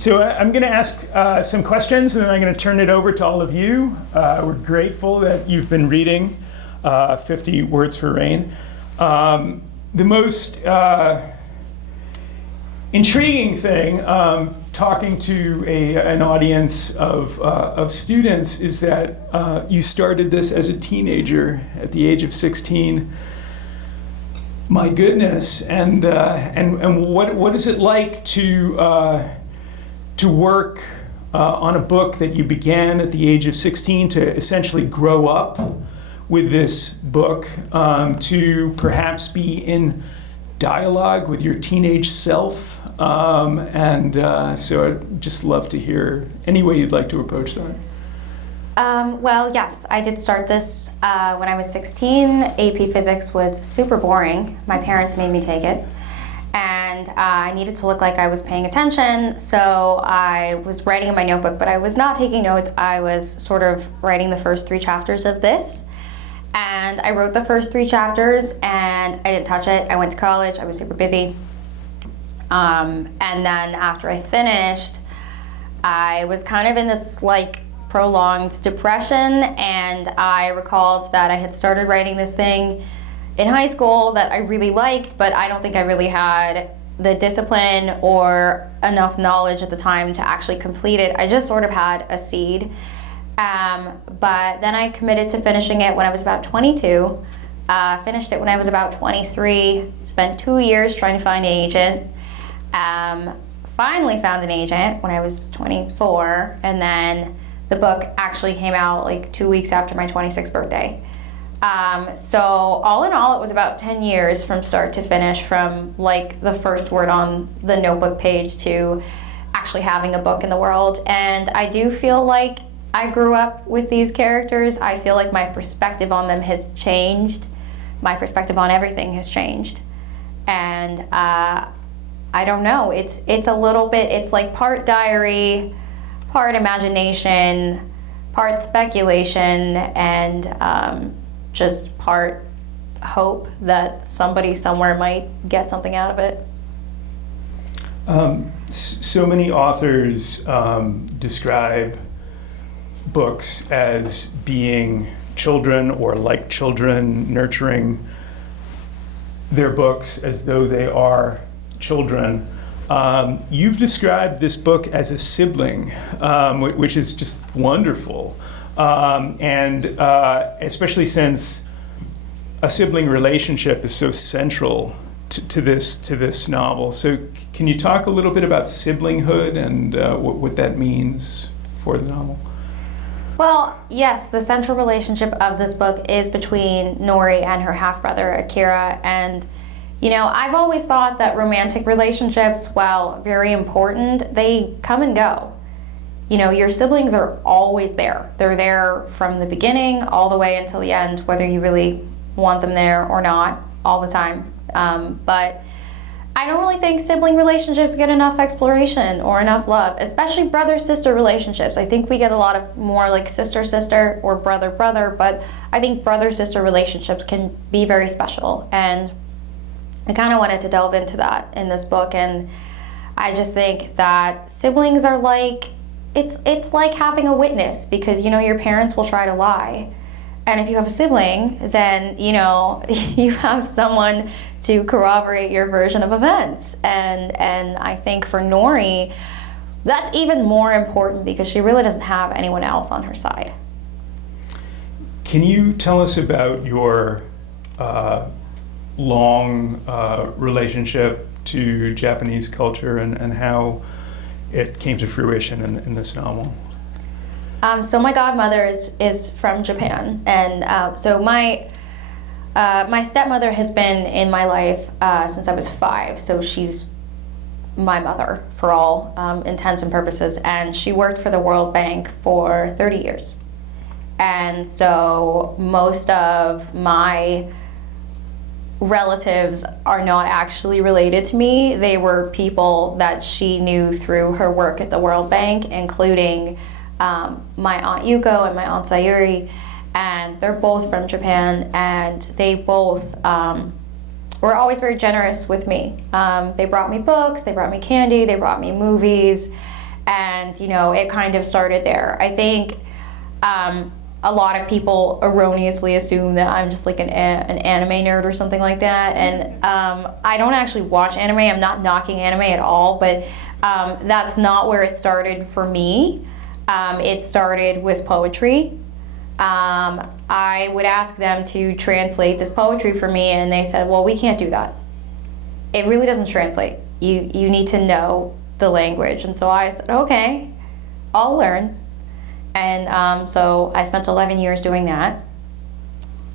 So I'm going to ask some questions, and then I'm going to turn it over to all of you. We're grateful that you've been reading 50 Words for Rain. The most intriguing thing, talking to an audience of students, is that you started this as a teenager at the age of 16. My goodness, and what is it like to work on a book that you began at the age of 16, to essentially grow up with this book, to perhaps be in dialogue with your teenage self, so I'd just love to hear any way you'd like to approach that. Well, yes, I did start this when I was 16. AP Physics was super boring. My parents made me take it. And I needed to look like I was paying attention, so I was writing in my notebook, but I was not taking notes. I was sort of writing the first 3 chapters of this. And I wrote the first 3 chapters, and I didn't touch it. I went to college. I was super busy. And then after I finished, I was kind of in this like prolonged depression, and I recalled that I had started writing this thing in high school that I really liked, but I don't think I really had the discipline or enough knowledge at the time to actually complete it. I just sort of had a seed. But then I committed to finishing it when I was about 22, finished it when I was about 23, spent 2 years trying to find an agent, finally found an agent when I was 24, and then the book actually came out like 2 weeks after my 26th birthday. So all in all, it was about 10 years from start to finish, from like the first word on the notebook page to actually having a book in the world. And I do feel like I grew up with these characters. I feel like my perspective on them has changed. My perspective on everything has changed. And I don't know, it's a little bit, it's like part diary, part imagination, part speculation, and just part hope that somebody somewhere might get something out of it. So many authors describe books as being children, or like children, nurturing their books as though they are children. You've described this book as a sibling, which is just wonderful. And especially since a sibling relationship is so central to this novel. So can you talk a little bit about siblinghood and what that means for the novel? Well, yes, the central relationship of this book is between Nori and her half-brother, Akira. And, you know, I've always thought that romantic relationships, while very important, they come and go. You know, your siblings are always there. They're there from the beginning all the way until the end, whether you really want them there or not, all the time. But I don't really think sibling relationships get enough exploration or enough love, especially brother-sister relationships. I think we get a lot of more like sister-sister or brother-brother, but I think brother-sister relationships can be very special. And I kind of wanted to delve into that in this book. And I just think that siblings are like, it's like having a witness, because, you know, your parents will try to lie. And if you have a sibling, then, you know, you have someone to corroborate your version of events. And I think for Nori, that's even more important, because she really doesn't have anyone else on her side. Can you tell us about your long relationship to Japanese culture and how it came to fruition in this novel? So my godmother is from Japan, and so my stepmother has been in my life since I was 5, so she's my mother for all intents and purposes, and she worked for the World Bank for 30 years. And so most of my relatives are not actually related to me. They were people that she knew through her work at the World Bank, including my Aunt Yuko and my Aunt Sayuri, and they're both from Japan, and they both were always very generous with me. They brought me books, they brought me candy, they brought me movies, And, you know, it kind of started there. I think a lot of people erroneously assume that I'm just like an anime nerd or something like that. And I don't actually watch anime. I'm not knocking anime at all, but that's not where it started for me. It started with poetry. I would ask them to translate this poetry for me, and they said, well, we can't do that. It really doesn't translate. You need to know the language. And so I said, okay, I'll learn. And so I spent 11 years doing that.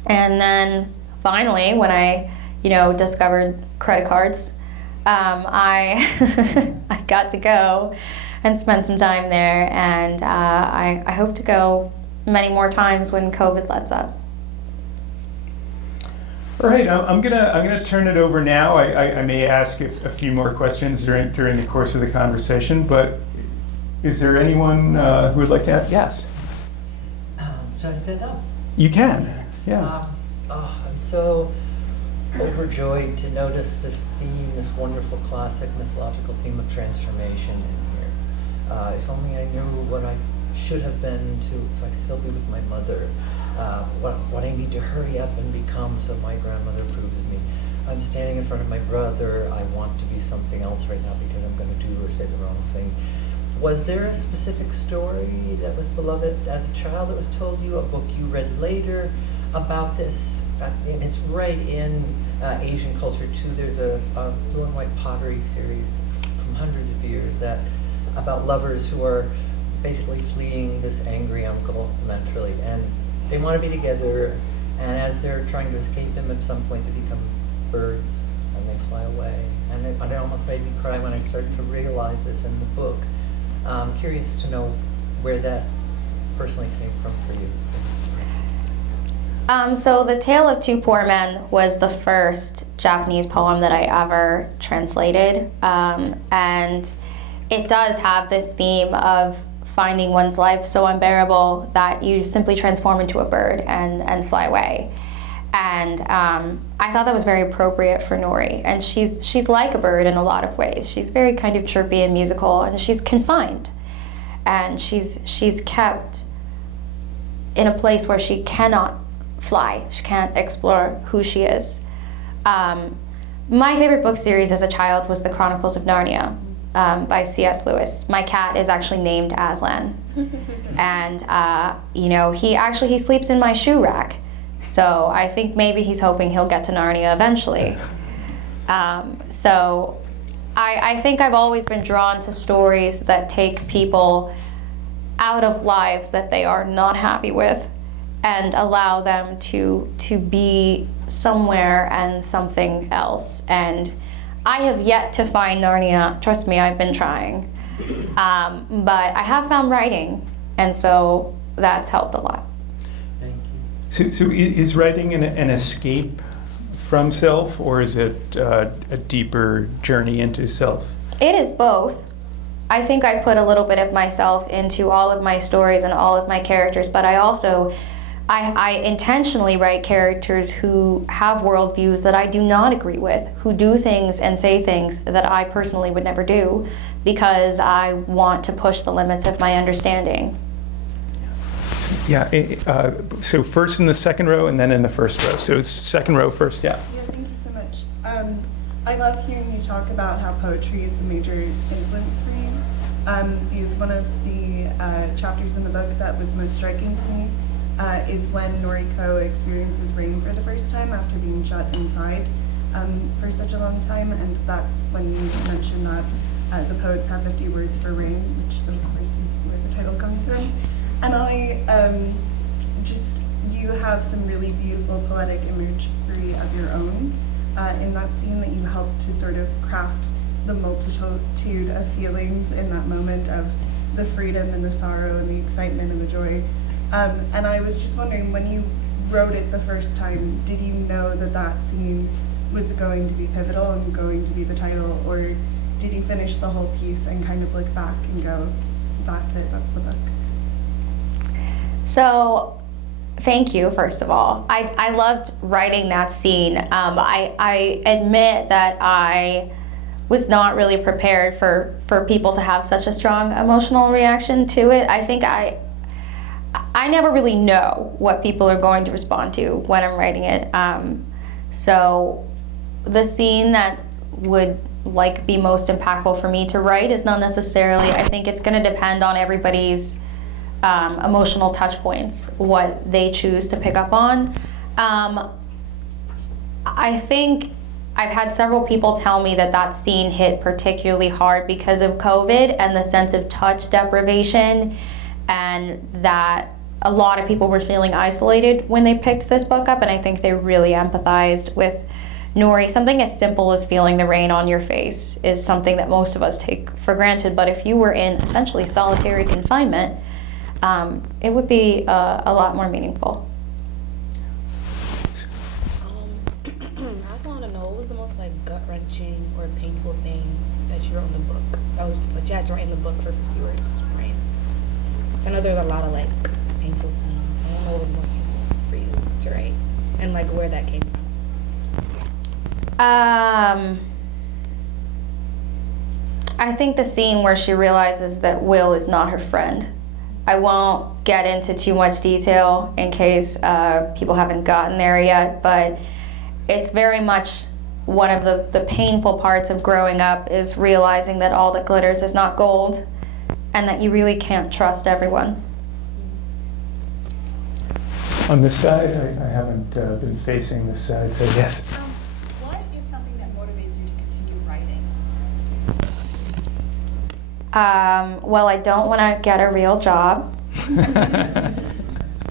And then finally, when I, you know, discovered credit cards, I I got to go and spend some time there. And I hope to go many more times when COVID lets up. All right, I'm gonna turn it over now. I may ask a few more questions during the course of the conversation, but is there anyone who would like to ask? Yes. Should I stand up? You can. Yeah. I'm so overjoyed to notice this theme, this wonderful classic mythological theme of transformation in here. If only I knew what I should have been so I could still be with my mother. What I need to hurry up and become so my grandmother approves of me. I'm standing in front of my brother. I want to be something else right now because I'm going to do or say the wrong thing. Was there a specific story that was beloved as a child that was told you, a book you read later about this? And it's right in Asian culture too. There's a blue and white pottery series from hundreds of years about lovers who are basically fleeing this angry uncle, naturally, and they want to be together, and as they're trying to escape him, at some point they become birds and they fly away. And it almost made me cry when I started to realize this in the book. I'm curious to know where that personally came from for you. So The Tale of Two Poor Men was the first Japanese poem that I ever translated. And it does have this theme of finding one's life so unbearable that you simply transform into a bird and fly away. And I thought that was very appropriate for Nori. And she's like a bird in a lot of ways. She's very kind of chirpy and musical, and she's confined. And she's kept in a place where she cannot fly. She can't explore who she is. My favorite book series as a child was The Chronicles of Narnia by C.S. Lewis. My cat is actually named Aslan. And you know, he sleeps in my shoe rack. So I think maybe he's hoping he'll get to Narnia eventually. So I think I've always been drawn to stories that take people out of lives that they are not happy with and allow them to be somewhere and something else. And I have yet to find Narnia. Trust me, I've been trying. But I have found writing, and so that's helped a lot. So is writing an escape from self, or is it a deeper journey into self? It is both. I think I put a little bit of myself into all of my stories and all of my characters, but I intentionally write characters who have worldviews that I do not agree with, who do things and say things that I personally would never do, because I want to push the limits of my understanding. Yeah, so first in the second row and then in the first row. So it's second row first, yeah. Yeah, thank you so much. I love hearing you talk about how poetry is a major influence for you. Because one of the chapters in the book that was most striking to me is when Noriko experiences rain for the first time after being shut inside for such a long time, and that's when you mentioned that the poets have 50 words for rain, which of course is where the title comes from. And you have some really beautiful poetic imagery of your own in that scene that you helped to sort of craft the multitude of feelings in that moment of the freedom and the sorrow and the excitement and the joy. And I was just wondering, when you wrote it the first time, did you know that scene was going to be pivotal and going to be the title, or did you finish the whole piece and kind of look back and go, that's it, that's the book? So, thank you, first of all. I loved writing that scene. I admit that I was not really prepared for people to have such a strong emotional reaction to it. I think I never really know what people are going to respond to when I'm writing it. So the scene that would like be most impactful for me to write is not necessarily, I think it's going to depend on everybody's emotional touch points, what they choose to pick up on. I think I've had several people tell me that that scene hit particularly hard because of COVID and the sense of touch deprivation, and that a lot of people were feeling isolated when they picked this book up, and I think they really empathized with Nori. Something as simple as feeling the rain on your face is something that most of us take for granted, but if you were in essentially solitary confinement, it would be a lot more meaningful. I also want to know, what was the most like gut-wrenching or painful thing that you wrote in the book? That you had to write in the book for 50 words, right? So I know there's a lot of like painful scenes. I don't know what was the most painful for you to write, and like where that came from. I think the scene where she realizes that Will is not her friend. I won't get into too much detail in case people haven't gotten there yet, but it's very much one of the painful parts of growing up is realizing that all that glitters is not gold, and that you really can't trust everyone. On this side, I haven't been facing this side, so yes. What is something that motivates you to continue writing? Well, I don't want to get a real job.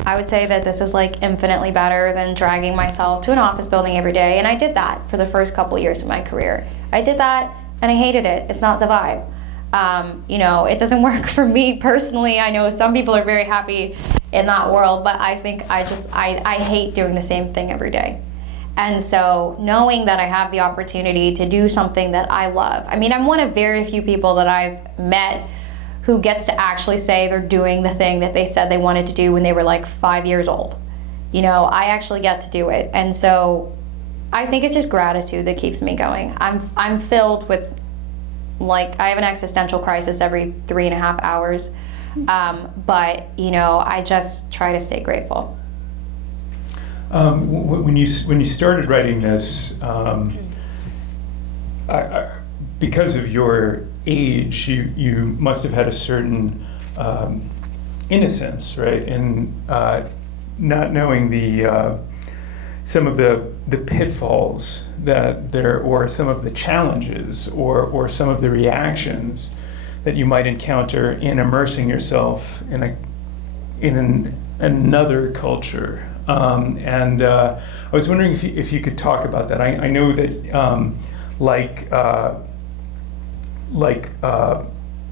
I would say that this is like infinitely better than dragging myself to an office building every day, and I did that for the first couple years of my career. I did that and I hated it. It's not the vibe. It doesn't work for me personally. I know some people are very happy in that world, but I think I hate doing the same thing every day. And so knowing that I have the opportunity to do something that I love. I mean, I'm one of very few people that I've met who gets to actually say they're doing the thing that they said they wanted to do when they were like 5 years old. I actually get to do it. And so I think it's just gratitude that keeps me going. I'm filled with, like, I have an existential crisis every 3.5 hours. But I just try to stay grateful. When you started writing this, because of your age, you must have had a certain innocence, right, in not knowing some of the pitfalls that there, or some of the challenges, or some of the reactions that you might encounter in immersing yourself in another culture. I was wondering if you could talk about that. I know that like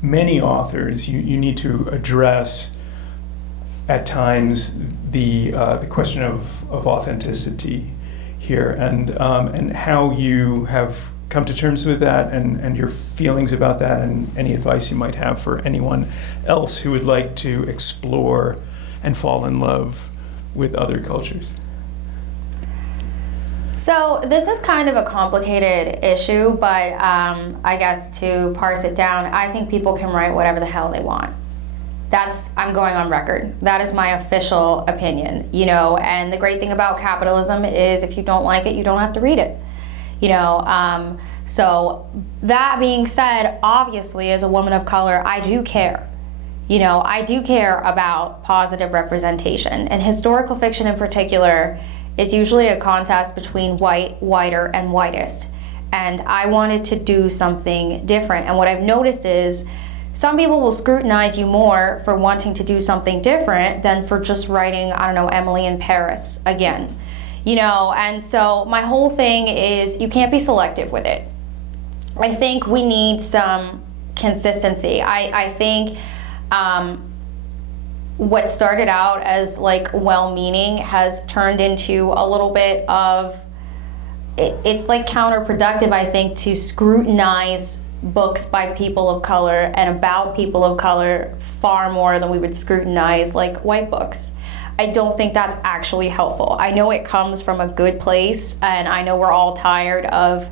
many authors, you need to address at times the question of authenticity here, and how you have come to terms with that, and your feelings about that, and any advice you might have for anyone else who would like to explore and fall in love with other cultures. So this is kind of a complicated issue, but I guess to parse it down, I think people can write whatever the hell they want. I'm going on record. That is my official opinion, and the great thing about capitalism is if you don't like it, you don't have to read it. So that being said, obviously as a woman of color, I do care. I do care about positive representation, and historical fiction in particular is usually a contest between white, whiter, and whitest. And I wanted to do something different. And what I've noticed is some people will scrutinize you more for wanting to do something different than for just writing, Emily in Paris again. And so my whole thing is you can't be selective with it. I think we need some consistency. I think what started out as like well-meaning has turned into a little bit of, it's like counterproductive, I think, to scrutinize books by people of color and about people of color far more than we would scrutinize like white books. I don't think that's actually helpful. I know it comes from a good place, and I know we're all tired of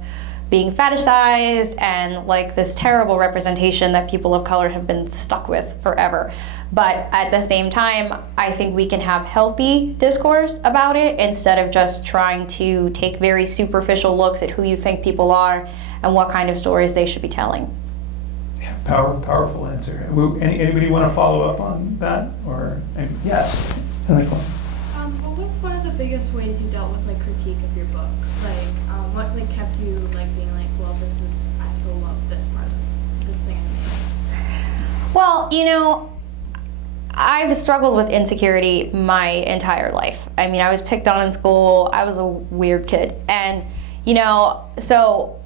being fetishized and like this terrible representation that people of color have been stuck with forever. But at the same time, I think we can have healthy discourse about it instead of just trying to take very superficial looks at who you think people are and what kind of stories they should be telling. Yeah, powerful answer. Anybody want to follow up on that? Or yes, What was one of the biggest ways you dealt with like critique of your book? Like, what like kept you like being like, well, I still love this part of this thing I made? Well, you know, I've struggled with insecurity my entire life. I mean, I was picked on in school. I was a weird kid, and you know, so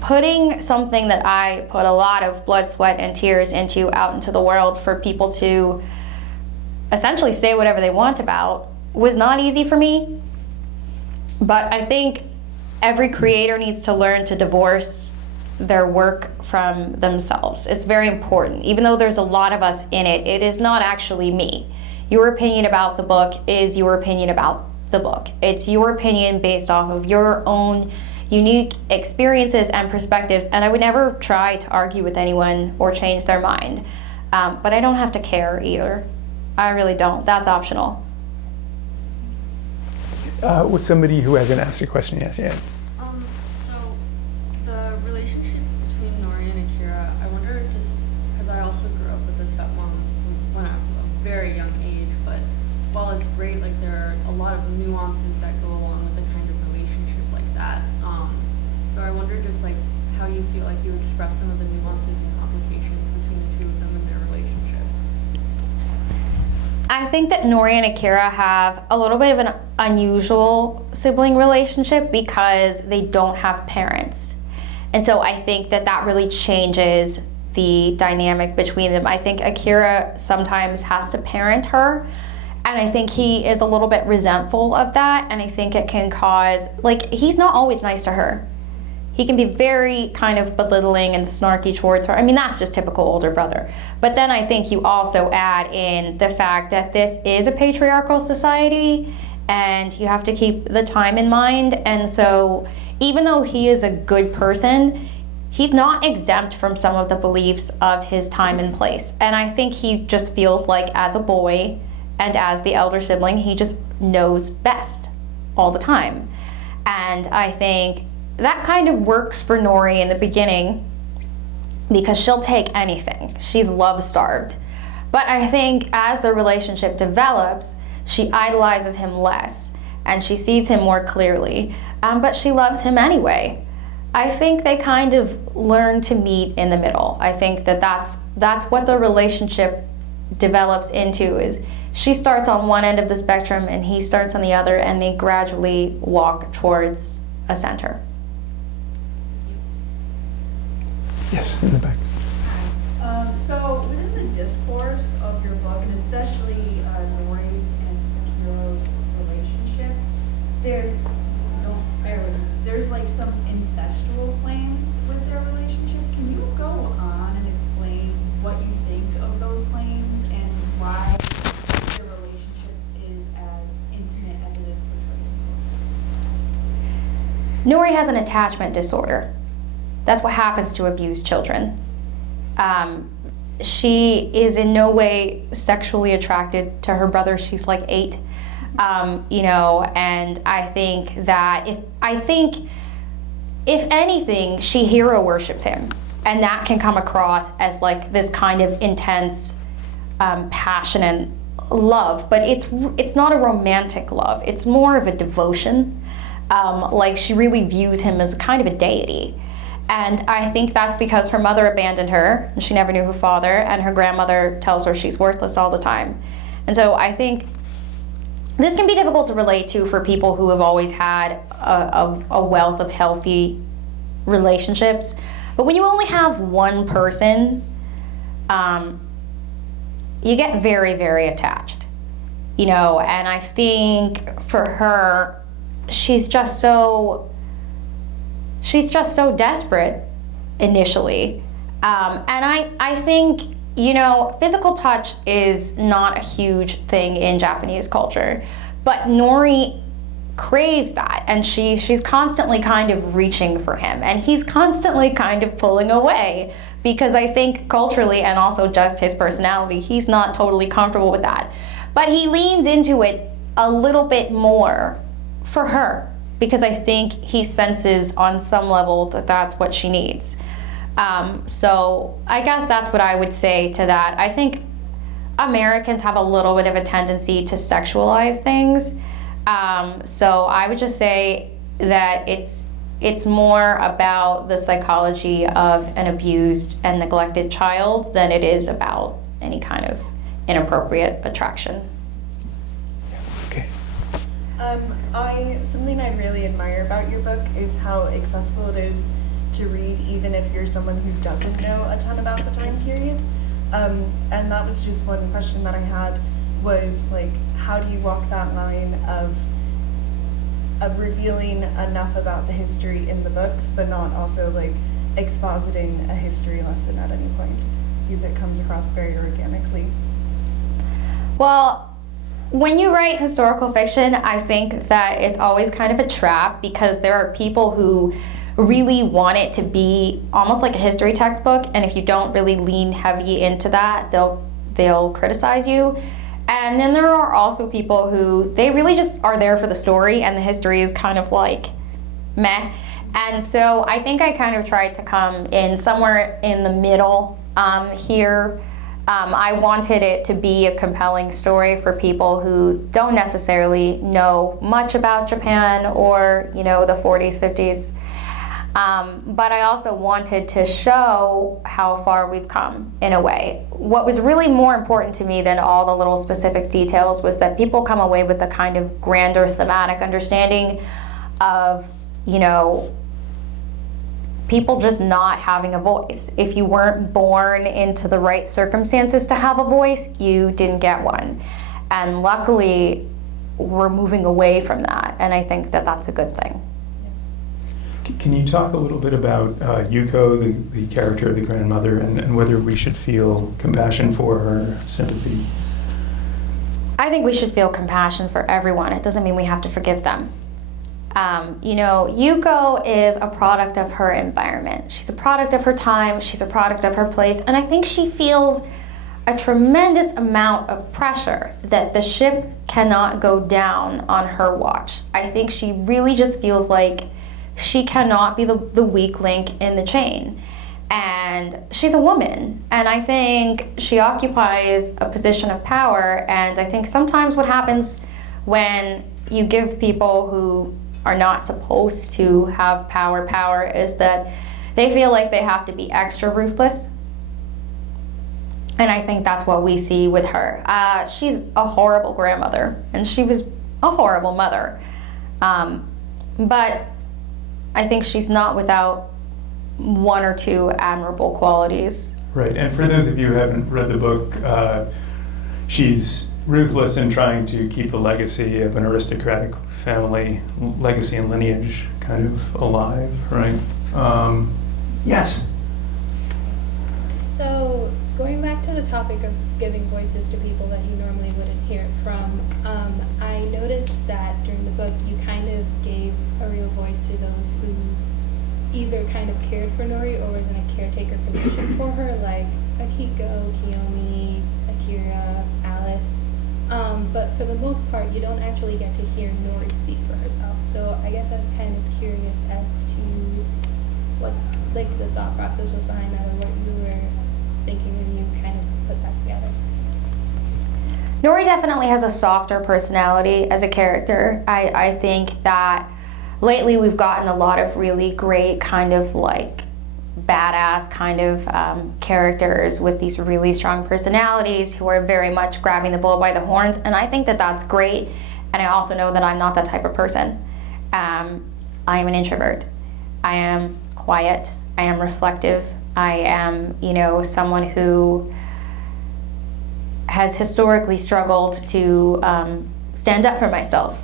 putting something that I put a lot of blood, sweat, and tears into out into the world for people to essentially say whatever they want about was not easy for me. But I think every creator needs to learn to divorce their work from themselves. It's very important. Even though there's a lot of us in it, it is not actually me. Your opinion about the book is your opinion about the book. It's your opinion based off of your own unique experiences and perspectives, and I would never try to argue with anyone or change their mind. But I don't have to care either. I really don't. That's optional. with somebody who hasn't asked a question yet. Yeah. So the relationship between Nori and Akira, I wonder, just because I also grew up with a stepmom when I was a very young age, but while it's great, like there are a lot of nuances that go along with a kind of relationship like that. So I wonder just like how you feel like you express some of the nuances and complications between the two of them in their relationship. I think that Nori and Akira have a little bit of an unusual sibling relationship because they don't have parents. And so I think that that really changes the dynamic between them. I think Akira sometimes has to parent her, and I think he is a little bit resentful of that, and I think it can cause, like, he's not always nice to her. He can be very kind of belittling and snarky towards her. I mean, that's just typical older brother. But then I think you also add in the fact that this is a patriarchal society and you have to keep the time in mind. And so even though he is a good person, he's not exempt from some of the beliefs of his time and place. And I think he just feels like as a boy and as the elder sibling, he just knows best all the time. And I think that kind of works for Nori in the beginning because she'll take anything. She's love-starved. But I think as the relationship develops, she idolizes him less and she sees him more clearly, but she loves him anyway. I think they kind of learn to meet in the middle. I think that that's what the relationship develops into, is she starts on one end of the spectrum and he starts on the other, and they gradually walk towards a center. Yes, in the back. So within the discourse of your book, and especially Nori's and Akira's relationship, there's like some incestual claims with their relationship. Can you go on and explain what you think of those claims and why their relationship is as intimate as it is portrayed? Nori has an attachment disorder. That's what happens to abused children. She is in no way sexually attracted to her brother. She's like 8, and I think that if anything, she hero worships him, and that can come across as like this kind of intense, passionate love. But it's not a romantic love. It's more of a devotion. Like she really views him as kind of a deity. And I think that's because her mother abandoned her, and she never knew her father, and her grandmother tells her she's worthless all the time. And so I think this can be difficult to relate to for people who have always had a wealth of healthy relationships. But when you only have one person, you get very, very attached, and I think for her, she's just so desperate initially. And I think, physical touch is not a huge thing in Japanese culture, but Nori craves that, and she's constantly kind of reaching for him, and he's constantly kind of pulling away, because I think culturally and also just his personality, he's not totally comfortable with that. But he leans into it a little bit more for her, because I think he senses on some level that that's what she needs. So I guess that's what I would say to that. I think Americans have a little bit of a tendency to sexualize things. So I would just say that it's more about the psychology of an abused and neglected child than it is about any kind of inappropriate attraction. Okay. Something I really admire about your book is how accessible it is to read, even if you're someone who doesn't know a ton about the time period. And that was just one question that I had, was like, how do you walk that line of revealing enough about the history in the books, but not also like expositing a history lesson at any point, because it comes across very organically? Well, when you write historical fiction, I think that it's always kind of a trap, because there are people who really want it to be almost like a history textbook, and if you don't really lean heavy into that, they'll criticize you. And then there are also people who, they really just are there for the story, and the history is kind of like meh. And so I think I kind of tried to come in somewhere in the middle here. I wanted it to be a compelling story for people who don't necessarily know much about Japan or, the 40s, 50s. But I also wanted to show how far we've come, in a way. What was really more important to me than all the little specific details was that people come away with a kind of grander thematic understanding of, people just not having a voice. If you weren't born into the right circumstances to have a voice, you didn't get one. And luckily, we're moving away from that, and I think that that's a good thing. Can you talk a little bit about Yuko, the character of the grandmother, and whether we should feel compassion for her, sympathy? I think we should feel compassion for everyone. It doesn't mean we have to forgive them. Yuko is a product of her environment. She's a product of her time, she's a product of her place, and I think she feels a tremendous amount of pressure that the ship cannot go down on her watch. I think she really just feels like she cannot be the weak link in the chain. And she's a woman, and I think she occupies a position of power, and I think sometimes what happens when you give people who are not supposed to have power is that they feel like they have to be extra ruthless. And I think that's what we see with her. She's a horrible grandmother, and she was a horrible mother. But I think she's not without one or two admirable qualities. Right, and for those of you who haven't read the book, she's ruthless in trying to keep the legacy of an aristocratic family, legacy and lineage kind of alive, right? Yes? So, going back to the topic of giving voices to people that you normally wouldn't hear from, I noticed that during the book you kind of gave a real voice to those who either kind of cared for Nori or was in a caretaker position for her, like Akiko, Kiyomi, Akira, Alice. But for the most part, you don't actually get to hear Nori speak for herself. So I guess I was kind of curious as to what, the thought process was behind that, or what you were thinking when you kind of put that together. Nori definitely has a softer personality as a character. I think that lately we've gotten a lot of really great kind of badass kind of characters with these really strong personalities who are very much grabbing the bull by the horns, and I think that that's great. And I also know that I'm not that type of person. I am an introvert. I am quiet. I am reflective. I am, someone who has historically struggled to stand up for myself.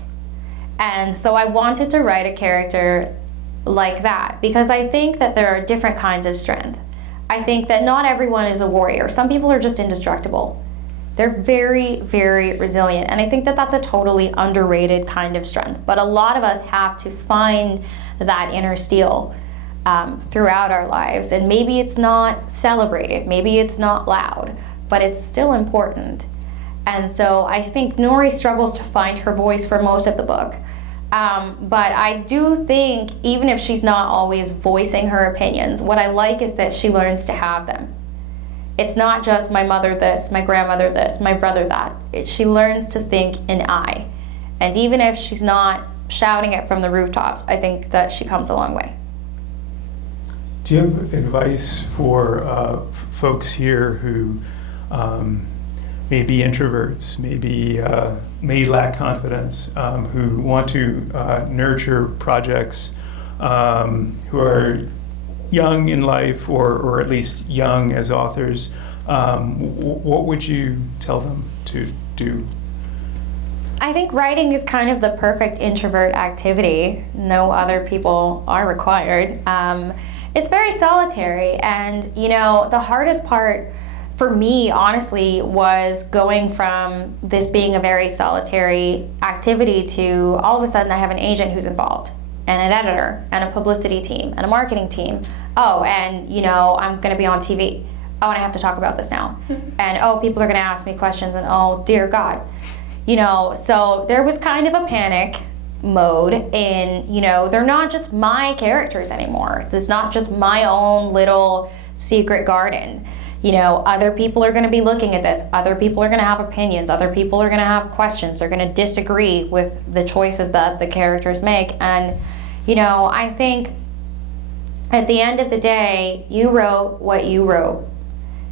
And so I wanted to write a character like that, because I think that there are different kinds of strength. I think that not everyone is a warrior. Some people are just indestructible. They're very, very resilient. And I think that that's a totally underrated kind of strength. But a lot of us have to find that inner steel throughout our lives. And maybe it's not celebrated, maybe it's not loud, but it's still important. And so I think Nori struggles to find her voice for most of the book. But I do think, even if she's not always voicing her opinions, what I like is that she learns to have them. It's not just my mother this, my grandmother this, my brother that. She learns to think in I. And even if she's not shouting it from the rooftops, I think that she comes a long way. Do you have advice for folks here who may be introverts, may lack confidence, who want to nurture projects, who are young in life, or at least young as authors? What would you tell them to do? I think writing is kind of the perfect introvert activity. No other people are required. It's very solitary, and the hardest part for me, honestly, was going from this being a very solitary activity to all of a sudden I have an agent who's involved, and an editor, and a publicity team, and a marketing team. Oh, and I'm gonna be on TV. Oh, and I have to talk about this now. And people are gonna ask me questions, and oh dear God. So there was kind of a panic mode in, they're not just my characters anymore. It's not just my own little secret garden. Other people are going to be looking at this. Other people are going to have opinions. Other people are going to have questions. They're going to disagree with the choices that the characters make. And, I think at the end of the day, you wrote what you wrote.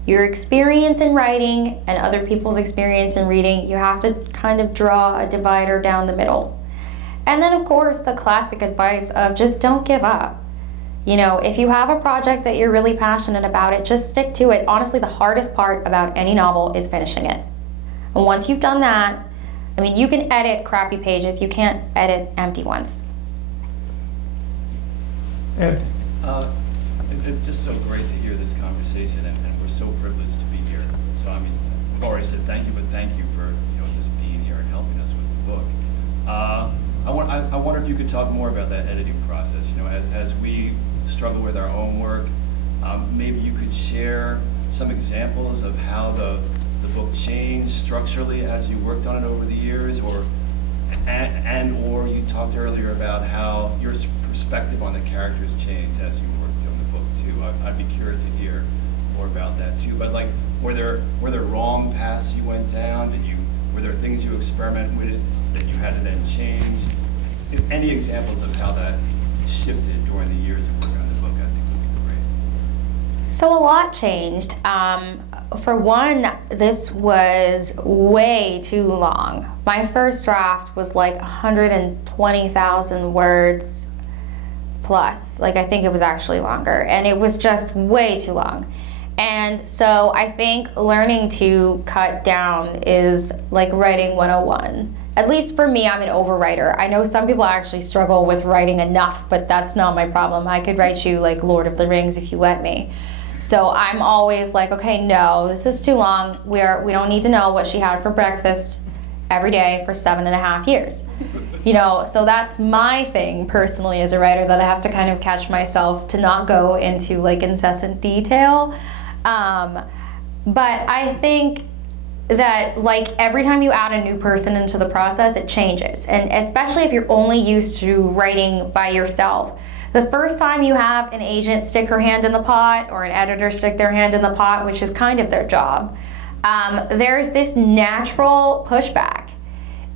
Your experience in writing and other people's experience in reading, you have to kind of draw a divider down the middle. And then, of course, the classic advice of just don't give up. If you have a project that you're really passionate about it, just stick to it. Honestly, the hardest part about any novel is finishing it. And once you've done that, you can edit crappy pages, you can't edit empty ones. Ed? It's just so great to hear this conversation, and we're so privileged to be here. So, I've already said thank you, but thank you for just being here and helping us with the book. I wonder if you could talk more about that editing process. As we struggle with our own work, maybe you could share some examples of how the book changed structurally as you worked on it over the years, or you talked earlier about how your perspective on the characters changed as you worked on the book too. I'd be curious to hear more about that too. But were there wrong paths you went down? Were there things you experimented with that you had to then change? Any examples of how that shifted during the years of working on the book, I think would be great. So a lot changed. For one, this was way too long. My first draft was 120,000 words plus. I think it was actually longer, and it was just way too long. And so I think learning to cut down is like writing 101. At least for me, I'm an overwriter. I know some people actually struggle with writing enough, but that's not my problem. I could write you Lord of the Rings if you let me. So I'm always okay, no, this is too long. We don't need to know what she had for breakfast every day for 7.5 years. So that's my thing personally as a writer, that I have to kind of catch myself to not go into incessant detail. But I think that every time you add a new person into the process, it changes. And especially if you're only used to writing by yourself. The first time you have an agent stick her hand in the pot, or an editor stick their hand in the pot, which is kind of their job, there's this natural pushback.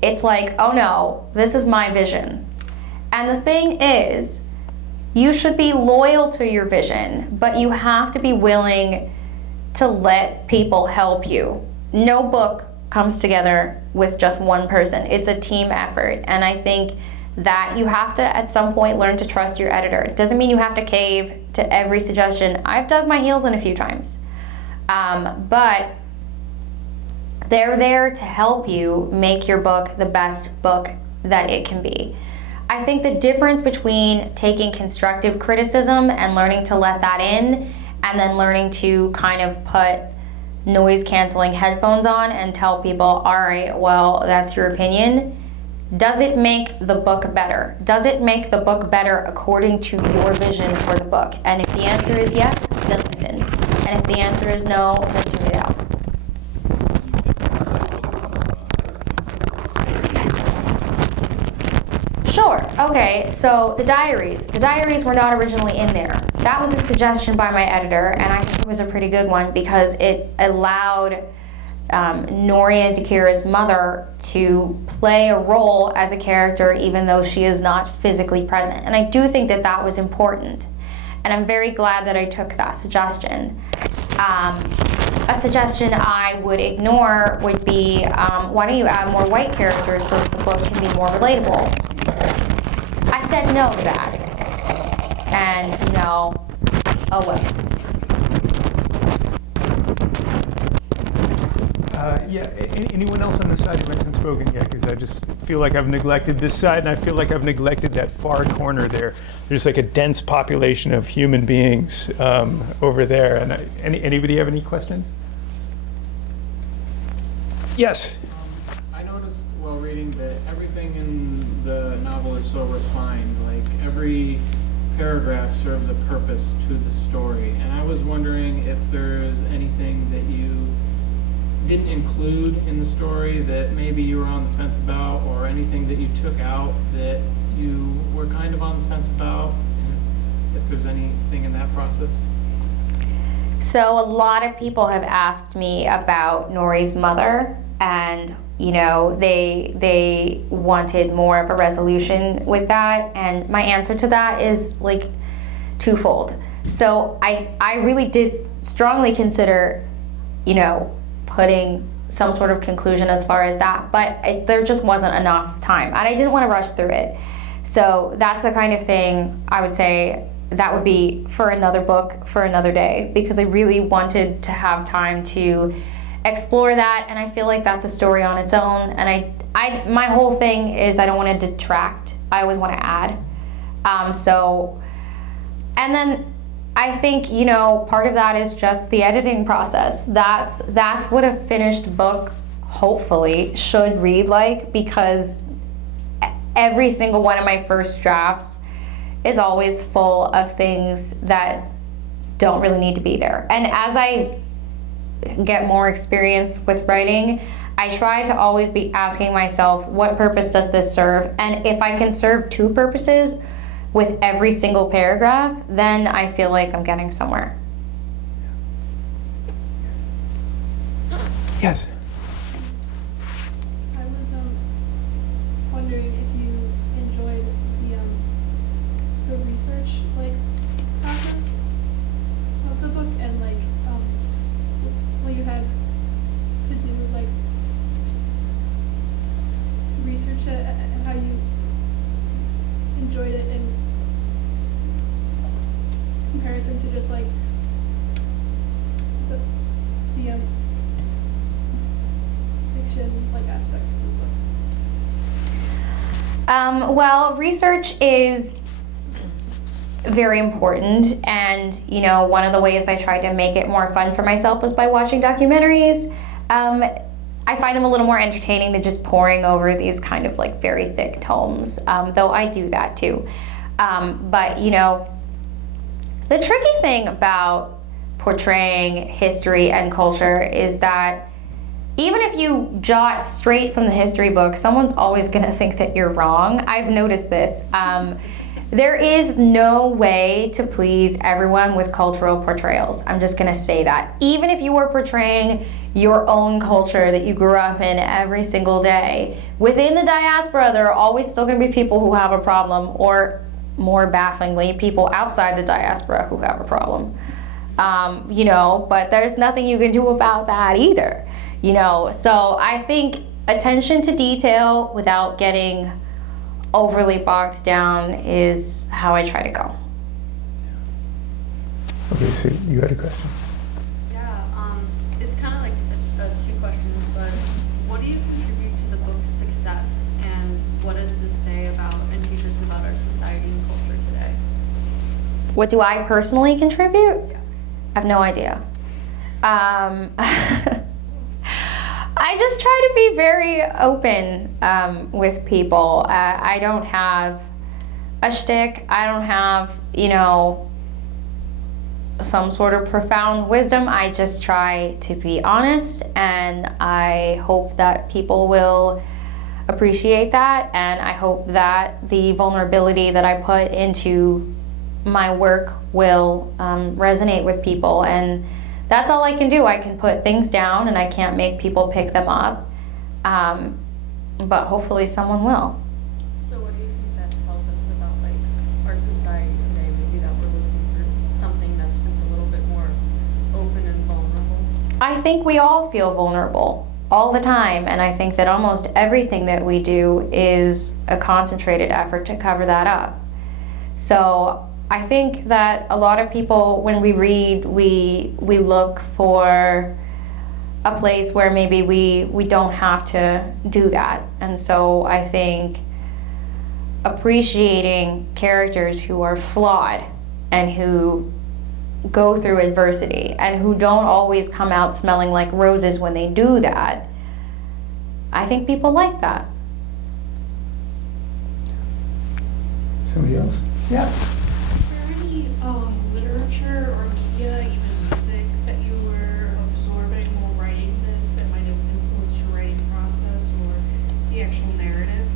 It's oh no, this is my vision. And the thing is, you should be loyal to your vision, but you have to be willing to let people help you. No book comes together with just one person. It's a team effort. And I think that you have to, at some point, learn to trust your editor. It doesn't mean you have to cave to every suggestion. I've dug my heels in a few times. But they're there to help you make your book the best book that it can be. I think the difference between taking constructive criticism and learning to let that in, and then learning to kind of put noise canceling headphones on and tell people, all right, well, that's your opinion, does it make the book better? Does it make the book better according to your vision for the book? And if the answer is yes, then listen. And if the answer is no, then tune it out. Sure, okay, so the diaries were not originally in there. That was a suggestion by my editor, and I think it was a pretty good one because it allowed Nori and Akira's mother to play a role as a character even though she is not physically present. And I do think that that was important. And I'm very glad that I took that suggestion. A suggestion I would ignore would be, why don't you add more white characters so that the book can be more relatable? I said no to that. And, you know, oh well. Yeah, anyone else on this side who hasn't spoken yet? Because I just feel like I've neglected this side, and I feel like I've neglected that far corner there. There's like a dense population of human beings over there. And anybody have any questions? Yes. I noticed while reading that everything in the novel is so refined. Like every paragraph serves a purpose to the story. And I was wondering if there's anything that you didn't include in the story that maybe you were on the fence about, or anything that you took out that you were kind of on the fence about, and if there's anything in that process. So a lot of people have asked me about Nori's mother, and you know, they wanted more of a resolution with that, and my answer to that is like twofold. So I really did strongly consider, you know, putting some sort of conclusion as far as that, but there just wasn't enough time, and I didn't want to rush through it. So that's the kind of thing I would say that would be for another book, for another day, because I really wanted to have time to explore that, and I feel like that's a story on its own, and my whole thing is I don't want to detract, I always want to add. And then I think, you know, part of that is just the editing process. That's what a finished book hopefully should read like, because every single one of my first drafts is always full of things that don't really need to be there. And as I get more experience with writing, I try to always be asking myself, what purpose does this serve? And if I can serve two purposes with every single paragraph, then I feel like I'm getting somewhere. Yes. I was wondering if you enjoyed the research process of the book, and what you had to do research it, and how you enjoyed it in comparison to just the fiction aspects of the book. Well, research is very important, and you know, one of the ways I tried to make it more fun for myself was by watching documentaries. I find them a little more entertaining than just poring over these kind of very thick tomes, though I do that too. But you know, the tricky thing about portraying history and culture is that even if you jot straight from the history book, someone's always going to think that you're wrong. I've noticed this. There is no way to please everyone with cultural portrayals. I'm just going to say that. Even if you were portraying your own culture that you grew up in every single day, within the diaspora, there are always still going to be people who have a problem, or more bafflingly, people outside the diaspora who have a problem. You know, but there's nothing you can do about that either. You know, so I think attention to detail without getting overly bogged down is how I try to go. Okay, so you had a question. Yeah, it's kind of two questions, but what do you contribute to the book's success, and what does this say about and teach us about our society and culture today? What do I personally contribute? Yeah. I have no idea. I just try to be very open with people. I don't have a shtick. I don't have, some sort of profound wisdom. I just try to be honest, and I hope that people will appreciate that, and I hope that the vulnerability that I put into my work will resonate with people, and that's all I can do. I can put things down and I can't make people pick them up, but hopefully someone will. So what do you think that tells us about like our society today? Maybe that we're looking for something that's just a little bit more open and vulnerable? I think we all feel vulnerable all the time, and I think that almost everything that we do is a concentrated effort to cover that up. So I think that a lot of people, when we read, we look for a place where maybe we don't have to do that. And so I think appreciating characters who are flawed and who go through adversity and who don't always come out smelling like roses when they do that, I think people like that. Somebody else? Yeah. Is there any literature or media, even music, that you were absorbing while writing this that might have influenced your writing process or the actual narrative?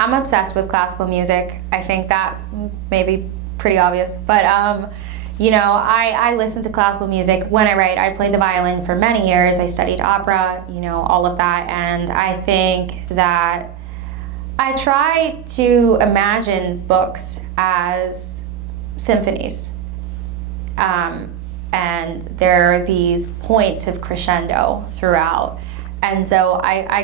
I'm obsessed with classical music. I think that may be pretty obvious, but I listen to classical music when I write. I played the violin for many years. I studied opera, all of that, and I think that I try to imagine books as symphonies, and there are these points of crescendo throughout, and so I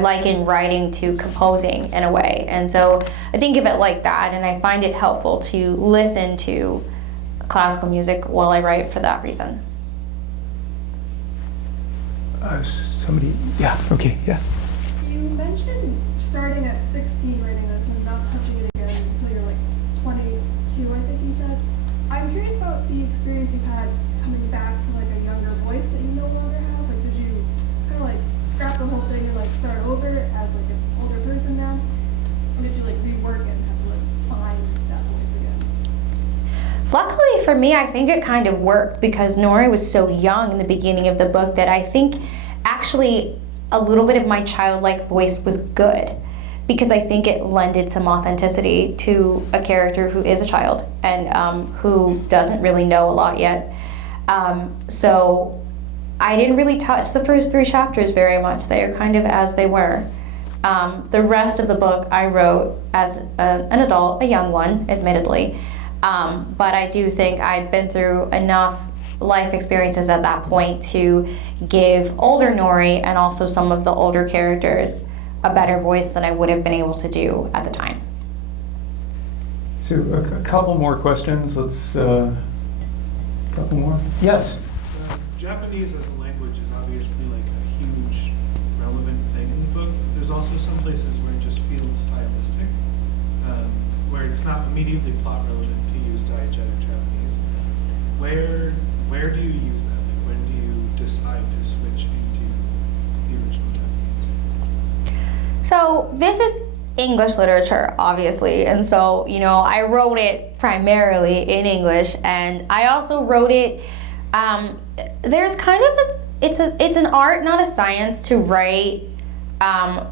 liken writing to composing in a way, and so I think of it like that, and I find it helpful to listen to classical music while I write for that reason. Somebody, yeah, okay, yeah. You mentioned starting at 16 writing this and not touching it again until you're like 22, I think you said. I'm curious about the experience you've had coming back to like a younger voice that you no longer have. Like, did you kind of like scrap the whole thing and like start over as like an older person now? Or did you like rework it and have to like find that voice again? Luckily for me, I think it kind of worked because Nori was so young in the beginning of the book that I think actually a little bit of my childlike voice was good, because I think it lended some authenticity to a character who is a child and who doesn't really know a lot yet. So I didn't really touch the first 3 chapters very much. They are kind of as they were. The rest of the book I wrote as an adult, a young one, admittedly. But I do think I'd been through enough life experiences at that point to give older Nori and also some of the older characters a better voice than I would have been able to do at the time. So a couple more questions. Let's, couple more. Yes? Japanese as a language is obviously like a huge relevant thing in the book. There's also some places where it just feels stylistic, where it's not immediately plot relevant to use diegetic Japanese. Where do you use that? Like, when do you decide to switch into the original Japanese? So this is English literature, obviously, and so I wrote it primarily in English, and I also wrote it. There's kind of it's an art, not a science, to write a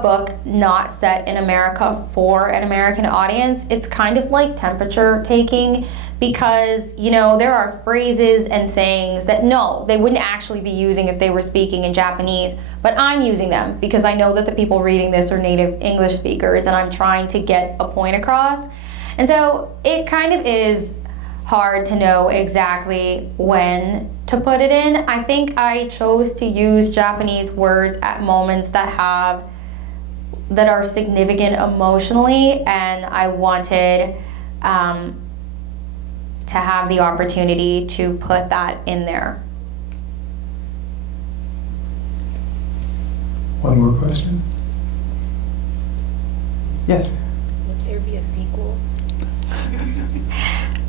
book not set in America for an American audience. It's kind of like temperature taking, because there are phrases and sayings that they wouldn't actually be using if they were speaking in Japanese, but I'm using them because I know that the people reading this are native English speakers and I'm trying to get a point across. And so it kind of is hard to know exactly when to put it in. I think I chose to use Japanese words at moments that are significant emotionally, and I wanted to have the opportunity to put that in there. One more question. Yes? Would there be a sequel?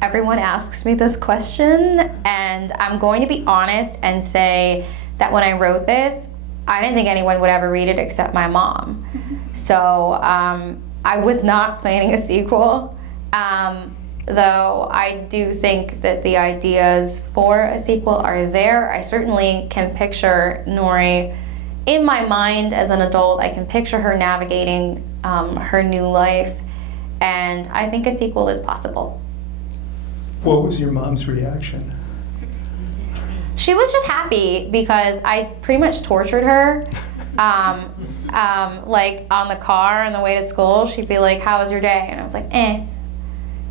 Everyone asks me this question, and I'm going to be honest and say that when I wrote this, I didn't think anyone would ever read it except my mom. So I was not planning a sequel, though I do think that the ideas for a sequel are there. I certainly can picture Nori in my mind as an adult. I can picture her navigating her new life, and I think a sequel is possible. What was your mom's reaction? She was just happy because I pretty much tortured her. Like on the car on the way to school, she'd be like, "How was your day?" And I was like, "Eh."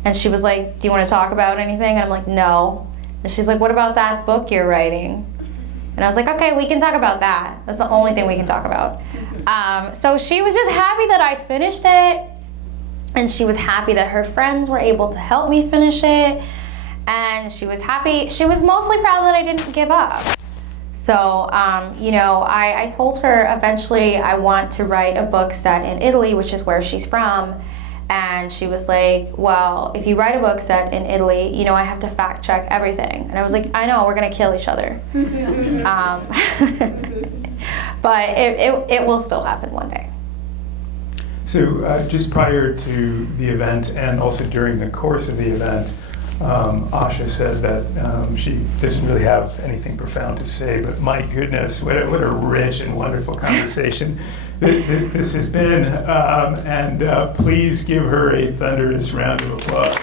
And she was like, "Do you want to talk about anything?" And I'm like, "No." And she's like, "What about that book you're writing?" And I was like, "Okay, we can talk about that. That's the only thing we can talk about." So she was just happy that I finished it, and she was happy that her friends were able to help me finish it, and she was happy. She was mostly proud that I didn't give up. So, you know, I told her eventually I want to write a book set in Italy, which is where she's from. And she was like, "Well, if you write a book set in Italy, you know, I have to fact check everything." And I was like, "I know, we're gonna kill each other." But it will still happen one day. So just prior to the event and also during the course of the event, Asha said that she doesn't really have anything profound to say, but my goodness, what a rich and wonderful conversation this has been. And please give her a thunderous round of applause.